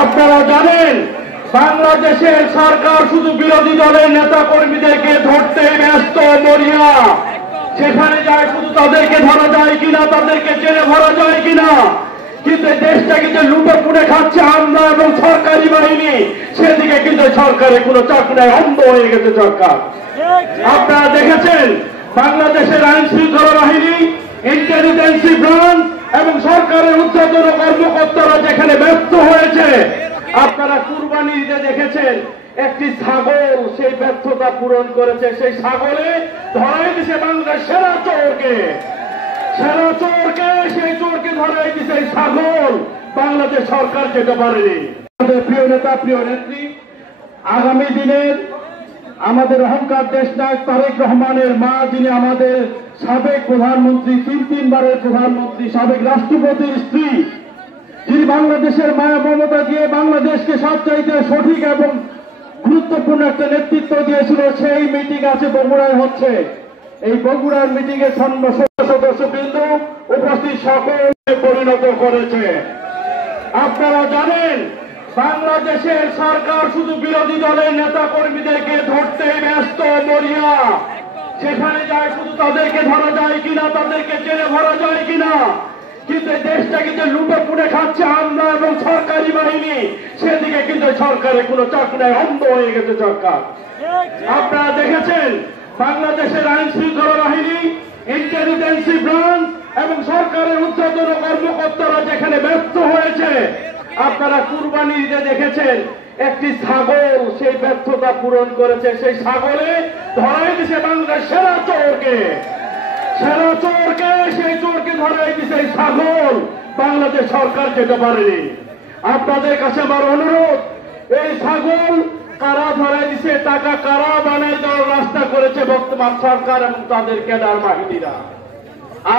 আপনারা জানেন বাংলাদেশের সরকার শুধু বিরোধী দলের নেতা কর্মীদেরকে ধরতে ব্যস্ত মরিয়া। সেখানে যায় শুধু তাদেরকে ধরা যায় কিনা, তাদেরকে জেলে ভরা যায় কিনা, কিন্তু দেশটাকে যে লুটে পুড়ে খাচ্ছে আমরা এবং সরকারি বাহিনী, সেদিকে কিন্তু সরকারের কোনো চাপ নাই, অন্ধ হয়ে গেছে সরকার। আপনারা দেখেছেন বাংলাদেশের আইন শৃঙ্খলা বাহিনী, ইন্টেলিজেন্সি ব্রাঞ্চ এবং সরকারের ঊর্ধ্বতন কর্মকর্তারা যেখানে ব্যস্ত হয়েছে। আপনারা কুরবানি ঈদে দেখেছেন একটি ছাগল সেই ব্যর্থতা পূরণ করেছে। সেই ছাগলে ধরাই দিছে বাংলাদেশ সেরা চোরকে, সেই চোরকে ধরাই দিছে এই ছাগল। বাংলাদেশ সরকার যেতে পারেনি। আমাদের প্রিয় নেতা, প্রিয় নেত্রী, আগামী দিনের আমাদের অহংকার দেশনায়ক তারেক রহমানের মা, যিনি আমাদের সাবেক প্রধানমন্ত্রী, তিনবারের প্রধানমন্ত্রী, সাবেক রাষ্ট্রপতির স্ত্রী, যিনি বাংলাদেশের মায়া মমতা দিয়ে বাংলাদেশকে সবচাইতে সঠিক এবং গুরুত্বপূর্ণ একটা নেতৃত্ব দিয়েছিল, সেই মিটিং আছে বগুড়ায় হচ্ছে। এই বগুড়ার মিটিং এ সদস্যবৃন্দ উপস্থিত সকলকে পরিণত করেছে। আপনারা জানেন বাংলাদেশের সরকার শুধু বিরোধী দলের নেতা কর্মীদেরকে ধরতে ব্যস্ত মরিয়া। সেখানে যায় শুধু তাদেরকে ধরা যায় কিনা, তাদেরকে জেলে ভরা যায় কিনা, কিন্তু দেশটাকে যে লুটে পুড়ে খাচ্ছে আমরা এবং সরকারি বাহিনী, সেদিকে কিন্তু সরকারের কোনো চাপ নাই, অন্ধ হয়ে গেছে সরকার। আপনারা দেখেছেন বাংলাদেশের আইন শৃঙ্খলা বাহিনী, ইন্টেলিজেন্সি ব্রাঞ্চ এবং সরকারের ঊর্ধ্বতন কর্মকর্তারা যেখানে ব্যস্ত হয়েছে। আপনারা কুরবানি ঈদে দেখেছেন একটি ছাগল সেই ব্যর্থতা পূরণ করেছে। সেই ছাগলে ধরাই দিছে বাংলাদেশ সেরা চোরকে, সেই চোরকে ধরাই দিছে এই ছাগল। বাংলাদেশ সরকার যেতে পারেনি। আপনাদের কাছে আমার অনুরোধ, এই ছাগল কারা ধরাই দিছে, টাকা কারা বানাই দেওয়ার রাস্তা করেছে বর্তমান সরকার এবং তাদের ক্যাডার বাহিনীরা।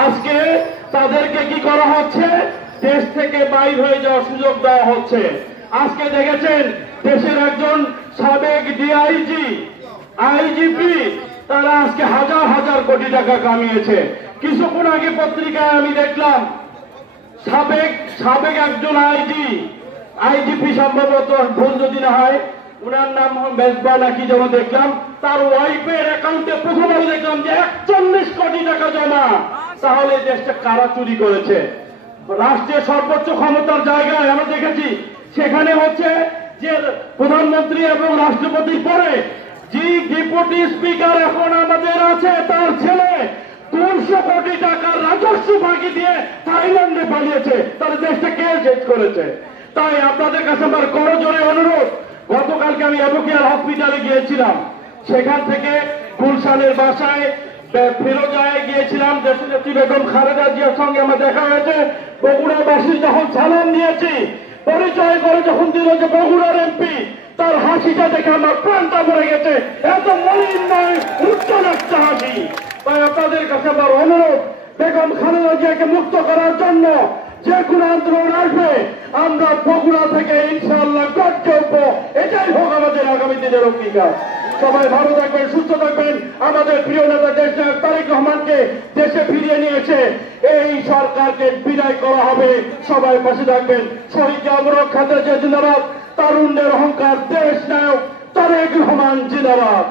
আজকে তাদেরকে কি করা হচ্ছে, দেশ থেকে বাইর হয়ে যাওয়ার সুযোগ দেওয়া হচ্ছে। আজকে দেখেছেন দেশের একজন সাবেক ডিআইজি, আইজিপি, তারা আজকে হাজার হাজার কোটি টাকা কামিয়েছে। কিছুক্ষণ আগে পত্রিকায় আমি দেখলাম সাবেক একজন আইজিপি, সম্ভবত ভুল যদি না হয়, উনার নাম মেজবা নাকি যেন দেখলাম, তার ওয়াইফের অ্যাকাউন্টে প্রথমে দেখলাম যে 41 কোটি টাকা জমা। তাহলে দেশটা কারা চুরি করেছে? রাষ্ট্রের সর্বোচ্চ ক্ষমতার জায়গায় আমরা দেখেছি, সেখানে হচ্ছে যে প্রধানমন্ত্রী এবং রাষ্ট্রপতির পরে যে ডেপুটি স্পিকার এখন আমাদের আছে, তার ছেলে 200 কোটি টাকার রাজস্ব ফাঁকি দিয়ে থাইল্যান্ডে পালিয়েছে। তার দেশটা কে শেষ করেছে? তাই আপনাদের কাছে আমার করজোরে অনুরোধ, গতকালকে আমি অ্যাবোকেয়ার হসপিটালে গিয়েছিলাম, সেখান থেকে গুলশানের বাসায় ফিরোজায় গিয়েছিলাম, দেশনেত্রী বেগম খালেদা জিয়ার সঙ্গে আমার দেখা হয়েছে। বগুড়াবাসী যখন সালাম দিয়েছি, পরিচয় করে যখন দিল যে বগুড়ার এমপি, তার হাসিটা দেখে আমার প্রাণটা মরে গেছে। এত মলিন নয়, উজ্জ্বল একটা হাসি। তাই আপনাদের কাছে আমার অনুরোধ, বেগম খালেদা জিয়াকে মুক্ত করার জন্য যে কোনো আন্দোলন আসবে, আমরা বগুড়া থেকে ইনশাআল্লাহ গর্জে উঠবো। এটাই হোক আমাদের আগামী দিনের অঙ্গীকার। সবাই ভালো থাকবেন, সুস্থ থাকবেন। আমাদের প্রিয় নেতা দেশনায়ক তারেক রহমানকে দেশে ফিরিয়ে নিয়েছে, এই সরকারকে বিদায় করা হবে। সবাই পাশে থাকবেন। শহীদ আমরক খালেদা জিয়া জিন্দাবাদ। তারুণ্যের অহংকার দেশনায়ক তারেক রহমান জিন্দাবাদ।